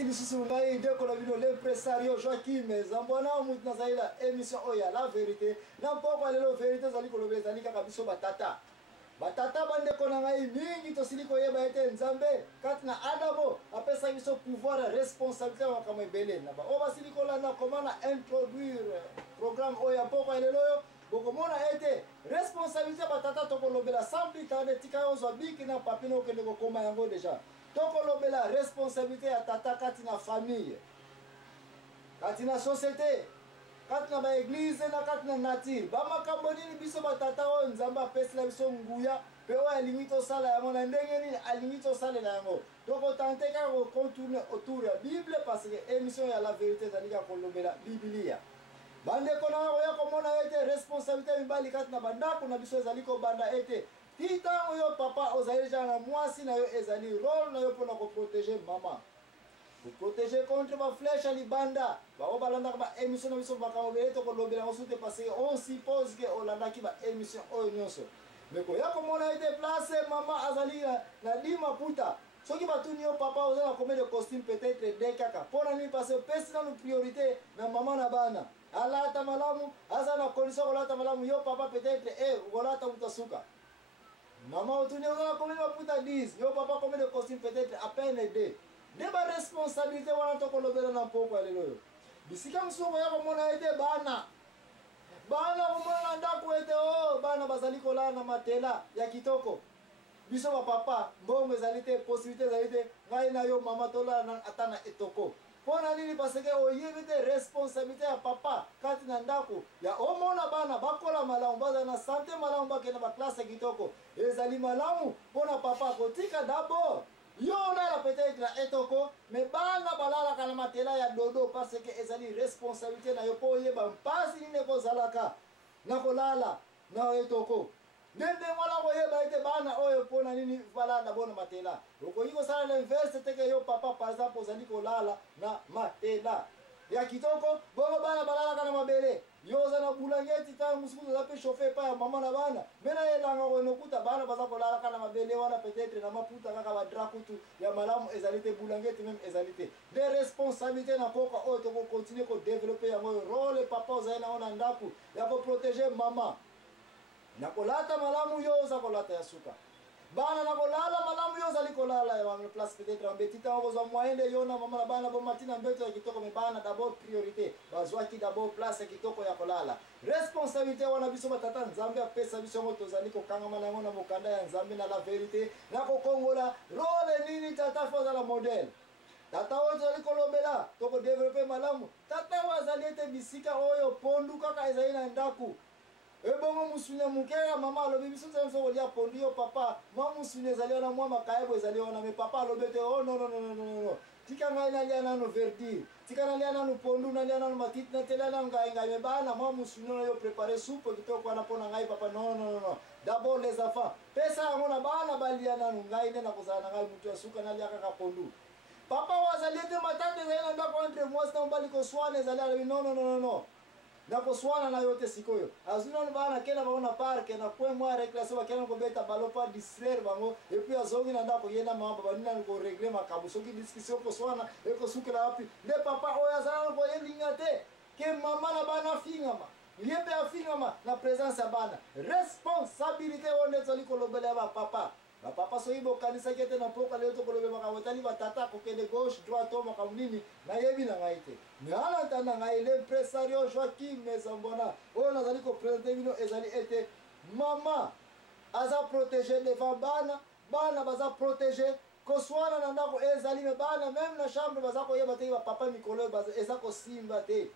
Sungai deko la bino l'impresario Joachim Zambona mutna zaila émission oya la vérité na mpoko lelo vérité zali kolobela zali kaka biso batata bande kona ngai mingi to siliko yeba ete nzambe katina adamo apesa biso pouvoir responsabilité wa kama ebele na ba oba siliko landa komana introduire programme oya mpoko lelo bokomona ete responsabilité batata to kolobela sambi tande tika ozwa biki na papino kende kokoma yango déjà toko lobela responsabilité ya tata kati na famille kati na société kati na ba église na kati na nature ba makambo nini biso batata oyo nzambe apesi na biso nguya pe oyo alingi tosala yango na ndenge nini alingi tosalela yango toko tante kaka kocontourne autour ya bible parce que émission ya la vérité ezali kaka kolobela biblia bandeko na oyo komona ete responsabilité mibali kati na bandako na biso ezali kobanda ete titango yo papa ozali déjà na mwasi na yo ezali rôle na yo mpona koprotéger mama koprotéger contre ba flèche ya libanda bao balandaka ba émission na biso makambo bele tokolobela mosusu te parce que on suppose que olandaki ba émission oyo nyonso mais koya komona ete place mama azali na lima puta soki batuni yo papa oza na combien de costume peut-être de kaka mpona nini parce que opesi nanu priorité na mama na bana alata malamu aza na condition kolata malamu yo papa peut-être kolata mutasuka maman otuni oza combien de puta 10 yo papa combien de costume peut-être à peine 2 ba responsabilité wana tokolobela na mpoko ya lelo yo bisika mosusu ya komona ete bana komona na ndako ete bana bazali kolala na matela ya kitoko biso bapapa mbongo ezali te possibilité ezali te ngai na yo mama tolala ata na etoko mpona nini parce que oyebi te responsabilité ya papa kati na ndako ya omona bana bakola malamu bazala na sante malamu bakende baklasse kitoko ezali malamu mpona papa kotika d'abord yo olala peut-être na etoko mais bana balalaka na matela ya dodo parce que ezali responsabilité na yo mpo oyeba mpasi nini ekozalaka na kolala na etoko ndenge wana koyeba ete bana oyo mpona nini balala bona matela okoki kosala l'inverse teke yo papa par exemple ozali kolala na matela ya kitoko bongo bana balalaka na mabele yo oza na bulangeti ntango mosusu oza mpe chauffe epai ya mama na bana mpe na elanga konokuta bana baza kolalaka na mabele wana peut-être na maputa kaka badra kutu ya malamu ezali te bulangeti meme ezali te de responsabilité na mpoka oyo tokokontinue kodeveloppe yango role papa ozali nango na ndako ya koprotege mama na kolata malamu yo oza kolata ya suka bana na kolala malamu yo ozali kolala ya place peut-être ambeti ntango kozwa moyen de yo na mama na bana bomati na mbeto ya kitoko me bana d'abord priorité bazwaki d'abord place ya kitoko ya kolala responsabilité wana biso batata nzambe apesa biso yango tozali kokangama na yango na mokanda ya nzambe na la vérité na kokongola role nini tata fo ozala modèle tata oyo tozali kolobela tokodeveloppe malamu tata oyo azali ete bisika oyo pondu kaka ezali na ndaku ebongo musuni muke ya mama alobi biso nzambe so kolia pondu yo papa mwa musuni ezali wana mwa makayebo ezali wana me papa alobi ete oh non tika ngai nalia nano verdure tika nalia nano pondu nalia nano matiti natela nano ngai me bana mwa musuni oyo préparer soupe kitoko wana mpona ngai papa non d'abord les enfants pesa yango na bana balia nano ngai nde nakozala na ngai mutu ya suka nalia kaka pondu papa wazali ete matata ezali na ndako entre mwasi na mobali koswana ezali alobi non nakoswana na yo te sikoyo azwi nano bana kenda bango na parke na point mwa récréation bakenda kobeta balo pa distraire bango epuis azongi na ndako ye na mama babandi nano koregle makambo soki discussion koswana ekosukela wapi nde papa oyo azala nano koyelinga te ke mama na bana afingama ye mpe afingama na présence ya bana responsabilité oyo nde tozali kolobela ya bapapa bapapa soki bokanisaki ete na mpoka lelo tokolobela makambo etali batata kokende gauche droite to makambo nini nayebi na ngai te me alata na ngai l'impresario Joachim Zambona oyo nazali kopresente bino ezali ete mama aza protégé devant bana baza protégé koswana na ndako ezali me bana meme na chambre baza koyeba te bapapa mikolo eza kosimba te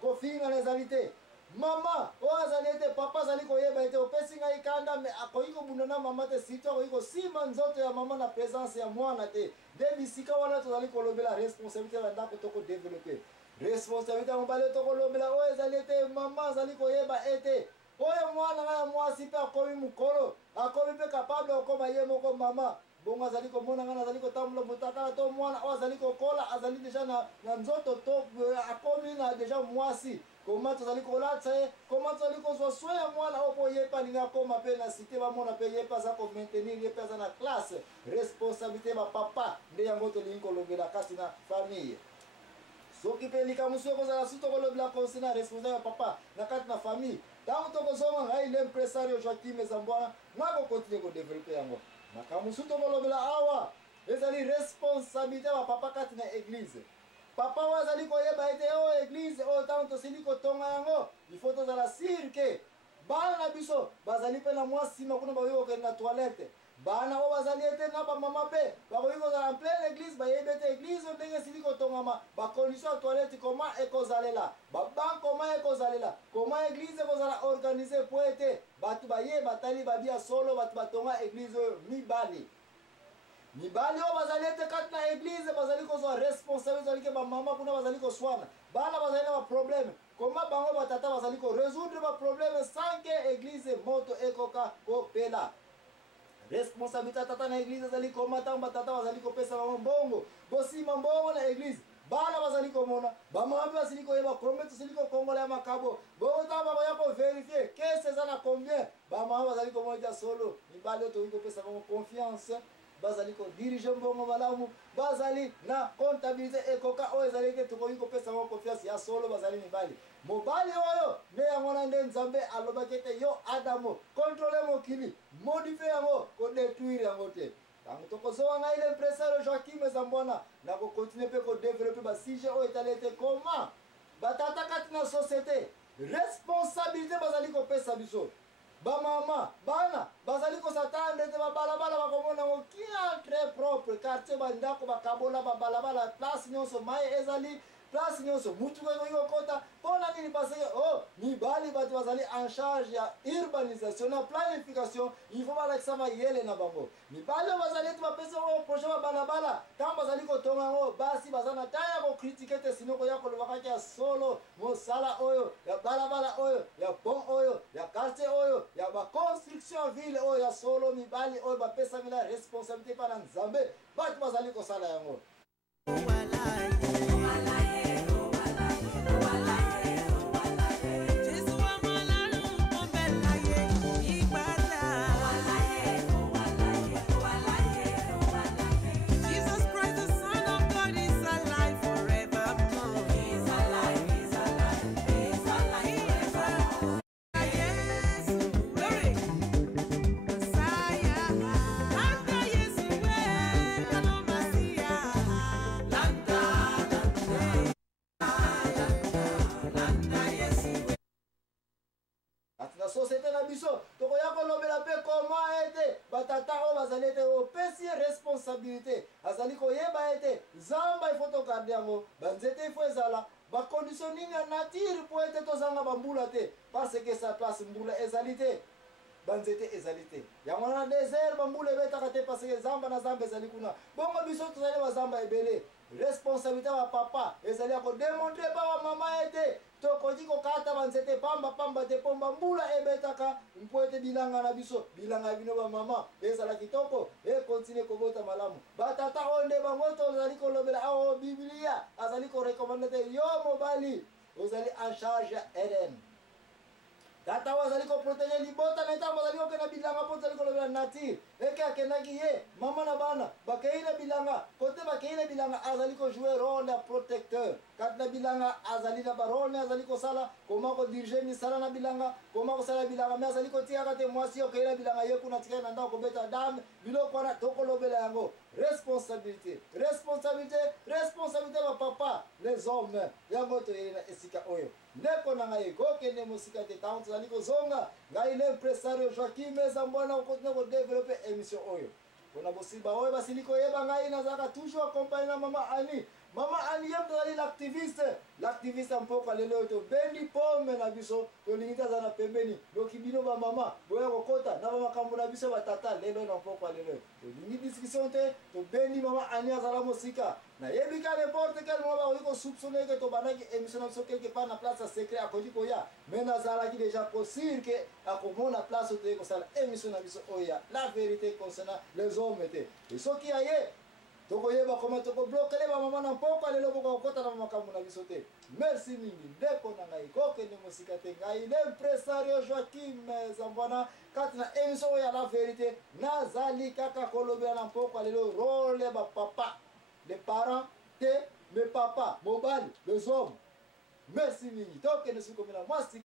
kofinga na ezali te mama oyo azali ete papa azali koyeba ete opesi ngai kanda me akoki kobunda na mama te sito akoki kosimba nzoto ya mama na présence ya mwana te nde bisika wana tozali kolobela responsabilité ya ndako tokodeveloppe responsabilité ya mobali tokolobela oyo ezali ete mama azali koyeba ete oyo mwana ngai ya mwasi mpe akomi mokolo akomi mpe capable okoma ye moko mama bongo azali komona ngana azali kotambola motakala to mwana oyo azali kokola azali deja na nzoto to akomi na deja mwasi comment tozali kolatsa ye, comment tozali kozwa soin ya mwana opo ye pa alingi akoma mpe na cité bamona mpe ye mpe aza komaintenir ye mpe aza na classe responsabilité bapapa nde yango tolingi kolobela kati na famille. soki mpe likambo soki ekozala su tokolobela konse na responsable ya papa na kati na famille ntango tokozonga ngai l'impresario Joachim Ezambwana nga kokontinue kodevelope yango makambo su tokolobela awa ezali responsabilité ya papa kati na église. Papa oyo azali koyeba ete oyo église oyo ntango tosili kotonga yango ifo tozala sire ke bana na biso bazali mpe na mwa nsima kuna bakoki kokende na toilette. Bana oyo bazali ete na bamama mpe bakoki kozala en pleine église bayebi ete église oyo ndenge esili kotongama bacondition ya toilette koma ekozalela babanke koma ekozalela koma église ekozala organise po ete bato baye batali babia solo bato batonga église oyo mibali. Mibali oyo bazali ete kati na église bazali kozwa responsable ezali ke bamama kuna bazali koswana bana bazali na baproblème koma bango batata bazali korésoudre baproblème sans ke église moto ekoka kopela. Responsabilité tata na église ezali koma ntango batata bazali kopesa bango mbongo bosima mbongo na église bana bazali komona bamama mpe basili koyeba combien tosili kokongola ya makabo bongo ntango bakoya koverifie kese eza na combien bamama bazali komona tia solo mibali oyo tokoki kopesa bango confiance bazali kodirige mbongo malamu bazali na comptabilité ekoka oyo ezali ete tokoki kopesa bango confiance ya solo bazali mibali. Mobali oyo nde yango na nde nzambe alobaki ete yo adamo kontrole mokili modifie yango kodétruire yango te. Ntango tokozonga ngai l'impresario Joachim Ezambwana na kokontinue mpe kodevelope basije oyo etali ete koma batata kati na société responsabilité bazali kopesa biso. Bamama bana bazali kosatanda ete babalabala bakomona yango kia très propre quartier bandako bakabola babalabala place nyonso mai ezali place nyonso mutuka ekoki kokota mpona nini parce que oh mibali bato bazali en charge ya urbanisation na planification ifo balakisa mayele na bango. Mibali oyo bazali ete bapesa oyo projet babalabala ntango bazali kotonga yango basi baza na ntango ya kokritike te sino koya kolobakaki ya solo mosala oyo ya balabala oyo ya pont oyo ya quartier oyo ya baconstruction ville oyo ya solo mibali oyo bapesami na responsabilité mpa na nzambe bato bazali kosala yango. Société na biso tokoya kolobela mpe koma ete batata oyo bazali ete opesi ye responsabilité azali koyeba ete zamba ifo togarde yango banzete ifo ezala bacondition nini ya nature po ete tozanga bambula te parce que sa place mbula ezali te banzete ezali te yango na désert bambula ebetaka te parce que zamba na zamba ezali kuna bongo biso tozali bazamba ebele. Responsabilité ya papa ezali ya kodemontre pa bamama ete tokoki kokata banzete pamba te mpo mbula ebetaka mpo ete bilanga na biso bilanga ya bino bamama ezala kitoko ekontinue kobota malamu. Batata oyo nde bango tozali kolobela awa biblia azali korekomande te yo mobali ozali en charge ya Eden. Tata oyo azali koprotege libota na ntango azali kokenda bilanga mpo tozali kolobela nature eke akendaki ye mama na bana bakei na bilanga kote bakei na bilanga azali kojoue role ya protecteur kati na bilanga azali na barole azali kosala koma kodirige misala na bilanga koma kosala bilanga me azali kotiaka te mwasi okei na bilanga ye kuna tikali na ndako kobeta dame biloko wana tokolobela yango. Responsabilité bapapa les hommes yango toyeli na esika oyo ndeko na ngai kokende mosika te ntango tozali kozonga ngai l'impresario Joachim Ezambwana okontinue kodevelope émission oyo mpona bosimba oyo basili koyeba ngai nazalaka toujours accompagné na mama Ani. Mama Ani yem tozali l'activiste ya mpoka lelo oyo tobendi pome na biso tolingi te aza na pembeni loki bino bamama boya kokota na bamakambo na biso batata lelo na mpoka lelo tolingi discussion te tobendi mama Ani azala mosika nayebi ka n'importe quel moment bakoki kosoupçonne ke tobandaki émission na biso quelque part na place ya secret akoki koya me nazalaki déjà kosire ke akomona place oyo toyei kosala émission na biso oyo ya la vérité concernant les hommes te soki aye tokoyeba koma tokoblokele bamama na mpoka lelo bokoka kokota na makamu na biso te. Merci mingi ndeko na ngai kokende mosika te ngai l'impresario Joachim Zambwana kati na émission ya la vérité nazali kaka kolobela na mpoko lelo rôle ya papa les parents te mes papas mobali les hommes. Merci mingi tokende sikomela mwasi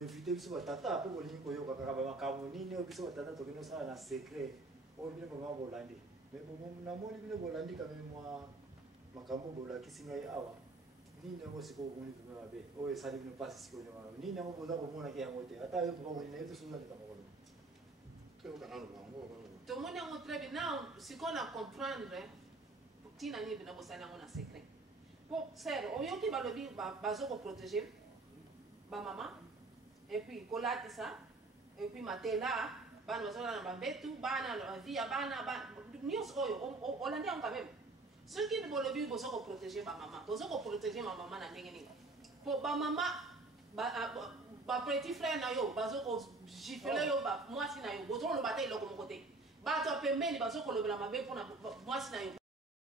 invité biso batata po bolingi koyoka kaka bamakambo nini oyo biso batata tokende osala na secret oyo bino bama bolandi mais namoni bino bolandi kame mwa makambo bolakisi ngai awa nini yango sikoyo omoni vima mabe oyo esali bino mpasi sikoyo nini yango boza komonaki yango te ata yo moko na yo te soza leka makolo tomoni yango très bien na sikoyo na comprendre ntina nini bino bosali yango na secret po sere oyoki balobi bazokoprotege bamama et puis kolatisa et puis matela bana bazolala na bambetu bana na bavia bana nyonso oyo olandi yango quand même soki bolobi bozokoprotege bamama bozokoprotege bamama na ndenge nini po bamama bapetit frère na yo bazokogifele yo mwasi na yo bozoloba te eloko moko te bato ya pembeni bazokolobela mabe mpona mwasi na yo